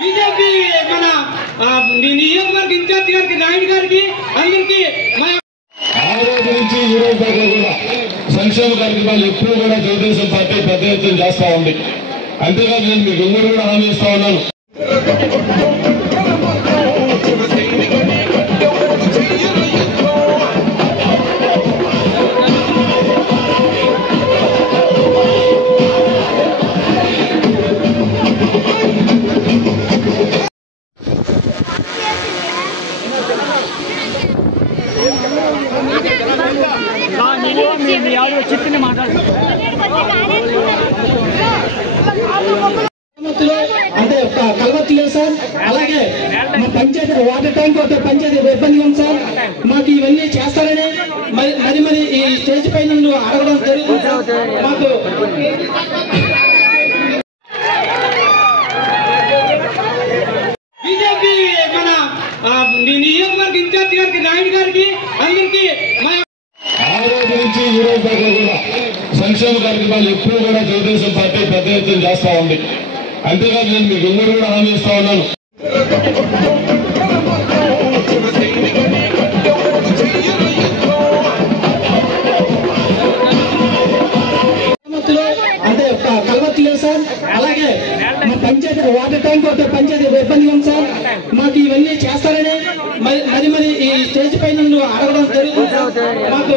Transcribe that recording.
BJP మన నియోజకవర్గ incharge గారికి నాయుడు గారికి అందరికీ ఆ రోజు నుంచి ఈ రోజు దాకా కూడా సంక్షేమ కార్యక్రమాలు ఎప్పుడు కూడా తెలుగుదేశం పార్టీ పెద్ద ఎత్తున చేస్తా ఉంది. అంతేకాదు నేను మీకు ఇంకోటి కూడా హామీ ఇస్తా ఉన్నాను. అంటే కలవత్తు లేదు సార్. అలాగే మా పంచాయతీ వాటర్ ట్యాంక్ ఒక పంచాయతీ ఇబ్బంది ఉంది సార్. మాకు ఇవన్నీ చేస్తారని మరి ఈ స్టేజ్ పైన అడగడం జరుగుతుంది. మాకు బీజేపీ మన నియోజకవర్గ ఇన్ఛార్జ్ గారికి నాయుడు గారికి అందరికీ ఆ రోజు నుంచి ఈ రోజు దాకా కూడా సంక్షేమ కార్యక్రమాలు ఎప్పుడు కూడా తెలుగుదేశం పార్టీ పెద్ద ఎత్తున చేస్తా ఉంది. అంతేకాదు నేను మీకు ఇంకోటి కూడా హామీ ఇస్తా ఉన్నాను. అంటే కలవత్తు లేదు సార్. అలాగే మా పంచాయతీ వాటర్ ట్యాంక్ ఒక పంచాయతీ ఇబ్బంది ఉంది సార్. మాకు ఇవన్నీ చేస్తారని మరి ఈ స్టేజ్ పైన అడగడం జరుగుతుంది. మాకు